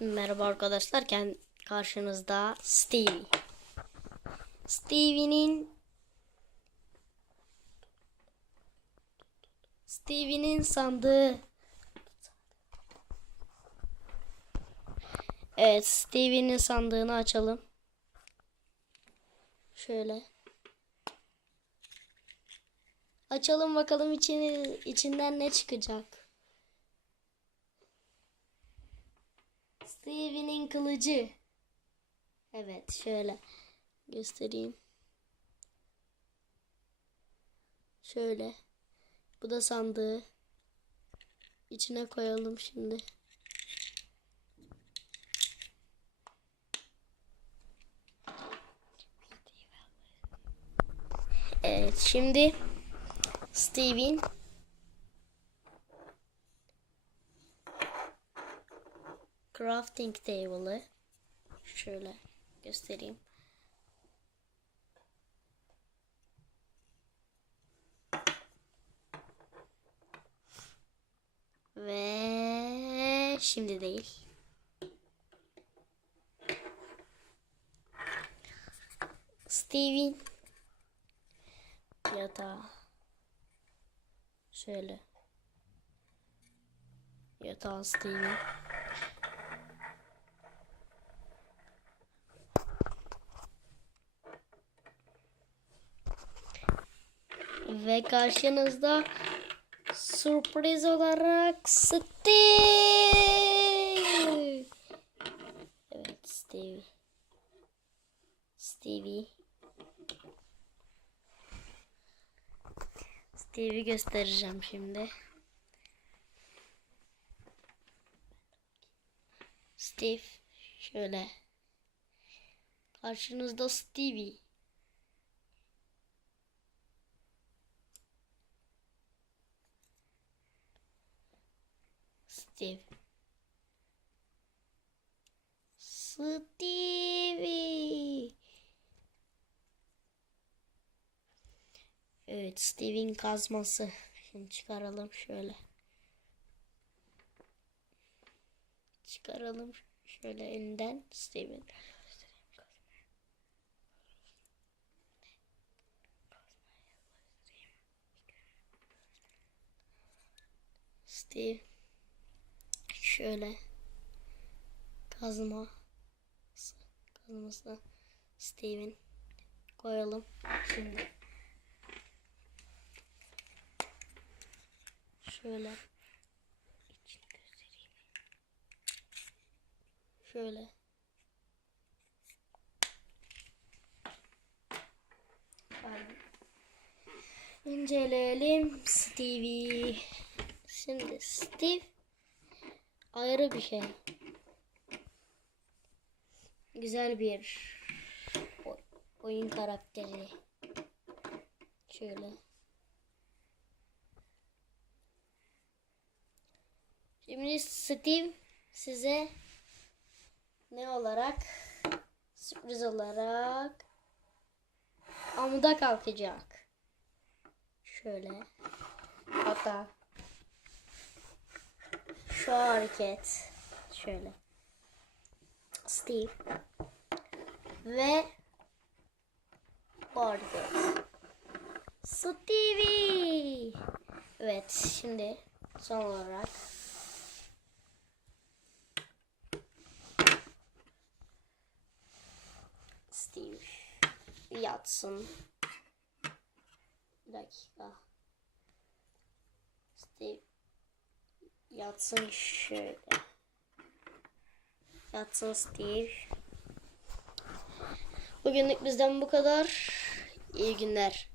Merhaba arkadaşlar. Karşınızda Stevie. Stevie'nin Stevie'nin sandığı. Evet, Stevie'nin sandığını açalım. Şöyle. Açalım bakalım içini, içinden ne çıkacak. Stevie'nin kılıcı. Evet şöyle göstereyim. Şöyle. Bu da sandığı. İçine koyalım şimdi. Evet şimdi Steve'in crafting table'ı şöyle göstereyim. Ve şimdi değil. Steve'in yatağı şöyle yatağı Steve'in Ve karşınızda sürpriz olarak Steve. Evet Stevie. Stevie. Stevie göstereceğim şimdi. Steve şöyle. Karşınızda Stevie. Steve. Stevie. Evet, Steve'in kazması. Şimdi çıkaralım şöyle. Çıkaralım şöyle elinden Steve'in. Steve şöyle kazma kazmasına Steve'in koyalım. Şimdi şöyle şöyle. İnceleyelim Stevie şimdi Steve ayrı bir şey. Güzel bir oy- oyun karakteri. Şöyle. Şimdi Steve size ne olarak sürpriz olarak amuda kalkacak. Şöyle. Hatta şu hareket şöyle. Steve ve bu hareket. Stevie. Evet şimdi son olarak Steve yatsın. Bir dakika. Steve Yatsın şöyle. Yatsın Steve. Bugünlük bizden bu kadar. İyi günler.